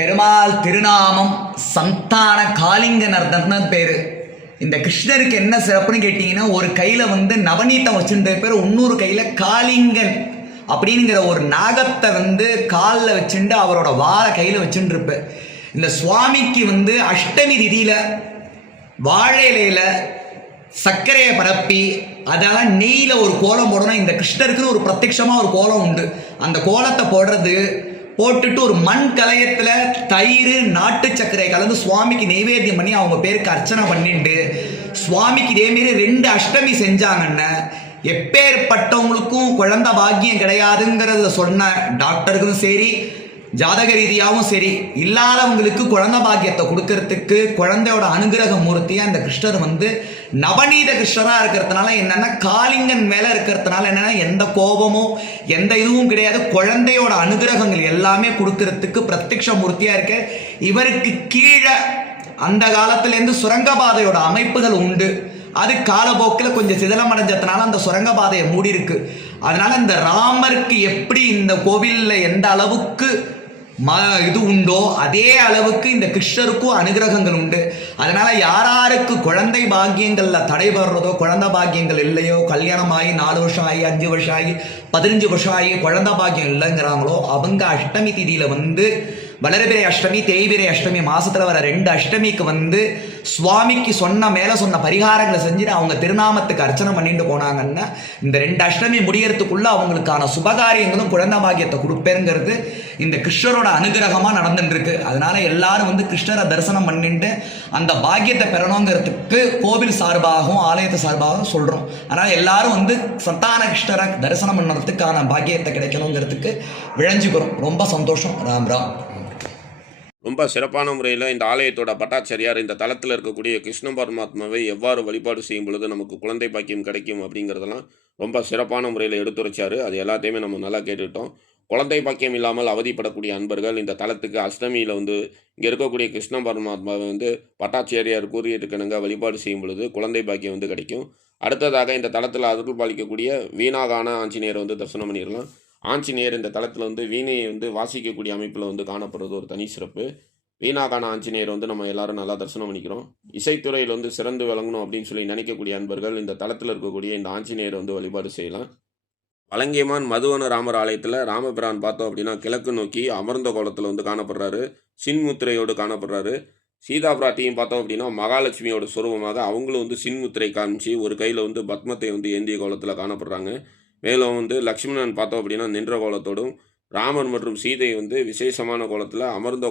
பெருமாள் திருநாமம் சந்தான காளிங்கநர்தன்னு பேரு. இந்த கிருஷ்ணருக்கு என்ன சிறப்புன்னு கேட்டீங்கன்னா, ஒரு கையில நவநீதம் வச்சுட்டு பேர், இன்னொரு கையில காளிங்கன் அப்படிங்கிற ஒரு நாகத்தை காலில் வச்சுட்டு அவரோட வாழை கையில வச்சுட்டு இருப்ப. இந்த சுவாமிக்கு அஷ்டமி திதியில வாழை இலையில சர்க்கரையை பரப்பி அதனால நெய்யில ஒரு கோலம் போடணும். இந்த கிருஷ்ணருக்கு ஒரு பிரத்யட்சமா ஒரு கோலம் உண்டு. அந்த கோலத்தை போட்டுட்டு ஒரு மண் கலையத்துல தயிர் நாட்டு சர்க்கரை கலந்து சுவாமிக்கு நைவேத்தியம் பண்ணி அவங்க பேருக்கு அர்ச்சனை பண்ணிட்டு சுவாமிக்கு இதேமாரி 2 அஷ்டமி செஞ்சாங்கன்னு எப்பேற்பட்டவங்களுக்கும் குழந்தை பாக்கியம் கிடையாதுங்கிறத சொன்ன டாக்டருக்கும் சரி, ஜாதக ரீதியாகவும் சரி, இல்லாதவங்களுக்கு குழந்தை பாக்கியத்தை கொடுக்கறதுக்கு குழந்தையோட அனுகிரக மூர்த்தியா இந்த கிருஷ்ணர் நவநீத கிருஷ்ணரா இருக்கிறதுனால என்னன்னா, காளிங்கன் மேல இருக்கிறதுனால என்னன்னா, எந்த கோபமோ எந்த இதுவும் கிடையாது. குழந்தையோட அனுகிரகங்கள் எல்லாமே கொடுக்கறதுக்கு பிரத்யக்ஷ மூர்த்தியா இருக்க. இவருக்கு கீழே அந்த காலத்திலேருந்து சுரங்கபாதையோட அமைப்புகள் உண்டு. அது காலப்போக்கில் கொஞ்சம் சிதலமடைஞ்சதுனால அந்த சுரங்கபாதையை மூடி இருக்கு. அதனால இந்த ராமருக்கு எப்படி இந்த கோவிலில் எந்த அளவுக்கு இது உண்டோ அதே அளவுக்கு இந்த கிருஷ்ணருக்கும் அனுகிரகங்கள் உண்டு. அதனால யாராருக்கு குழந்தை பாக்கியங்கள்ல தடைபடுறதோ, குழந்தை பாக்கியங்கள் இல்லையோ, கல்யாணம் ஆகி 4 வருஷம் ஆகி 5 வருஷம் ஆகி 15 வருஷம் ஆகி குழந்தை பாக்கியம் இல்லைங்கிறாங்களோ அவங்க அஷ்டமி திதியில வளர்பிறை அஷ்டமி, தேய்பிறை அஷ்டமி மாசத்துல வர 2 அஷ்டமிக்கு சுவாமிக்கு சொன்ன பரிகாரங்களை செஞ்சுட்டு அவங்க திருநாமத்துக்கு அர்ச்சனை பண்ணிட்டு போனாங்கன்னா இந்த 2 அஷ்டமி முடியறதுக்குள்ள அவங்களுக்கான சுபகாரியங்களும் குழந்தை பாக்கியத்தை கொடுப்பேங்கிறது இந்த கிருஷ்ணரோட அனுகிரகமா நடந்துட்டு இருக்கு. அதனால எல்லாரும் கிருஷ்ணரை தரிசனம் பண்ணிட்டு அந்த பாக்கியத்தை பெறணுங்கிறதுக்கு கோவில் சார்பாகவும் ஆலயத்து சார்பாகவும் சொல்றோம். அதனால எல்லாரும் சந்தான கிருஷ்ணரை தரிசனம் பண்ணுறதுக்கான பாக்கியத்தை கிடைக்கணுங்கிறதுக்கு விழைஞ்சுக்கிறோம். ரொம்ப சந்தோஷம். ராம் ராம். ரொம்ப சிறப்பான முறையில் இந்த ஆலயத்தோட பட்டாச்சாரியார் இந்த தளத்தில் இருக்கக்கூடிய கிருஷ்ண பரமாத்மாவை எவ்வாறு வழிபாடு செய்யும் பொழுது நமக்கு குழந்தை பாக்கியம் கிடைக்கும் அப்படிங்கிறதெல்லாம் ரொம்ப சிறப்பான முறையில் எடுத்துரைச்சார். அது எல்லாத்தையுமே நம்ம நல்லா கேட்டுக்கிட்டோம். குழந்தை பாக்கியம் இல்லாமல் அவதிப்படக்கூடிய அன்பர்கள் இந்த தளத்துக்கு அஷ்டமியில் இங்கே இருக்கக்கூடிய கிருஷ்ண பரமாத்மாவை பட்டாச்சாரியார் கூறியிருக்கணுங்க வழிபாடு செய்யும் பொழுது குழந்தை பாக்கியம் கிடைக்கும். அடுத்ததாக இந்த தளத்தில் அருள் பாலிக்கக்கூடிய வீணாகான ஆஞ்சநேயரை தரிசனம் பண்ணிடலாம். ஆஞ்சநேயர் இந்த தளத்தில் வீணையை வாசிக்கக்கூடிய அமைப்பில் காணப்படுறது ஒரு தனி சிறப்பு. வீணாகான ஆஞ்சநேயர் நம்ம எல்லாரும் நல்லா தரிசனம் பண்ணிக்கிறோம். இசைத்துறையில் சிறந்து விளங்கணும் அப்படின்னு சொல்லி நினைக்கக்கூடிய அன்பர்கள் இந்த தளத்தில் இருக்கக்கூடிய இந்த ஆஞ்சநேயர் வழிபாடு செய்யலாம். வலங்கைமான் மதுவன ராமர் ஆலயத்தில் ராமபிரான் பார்த்தோம் அப்படின்னா கிழக்கு நோக்கி அமர்ந்த கோலத்தில் காணப்படுறாரு. சின்முத்திரையோடு காணப்படுறாரு. சீதா பிராட்டியும் பார்த்தோம் அப்படின்னா மகாலட்சுமியோட சுரூபமாக அவங்களும் சின்முத்திரை காமிச்சு ஒரு கையில் பத்மத்தை ஏந்திய கோலத்தில் காணப்படுறாங்க. மேலும் லக்ஷ்மணன் பார்த்தோம் அப்படின்னா நின்ற கோலத்தோடும், ராமர் மற்றும் சீதை விசேஷமான கோலத்தில் அமர்ந்த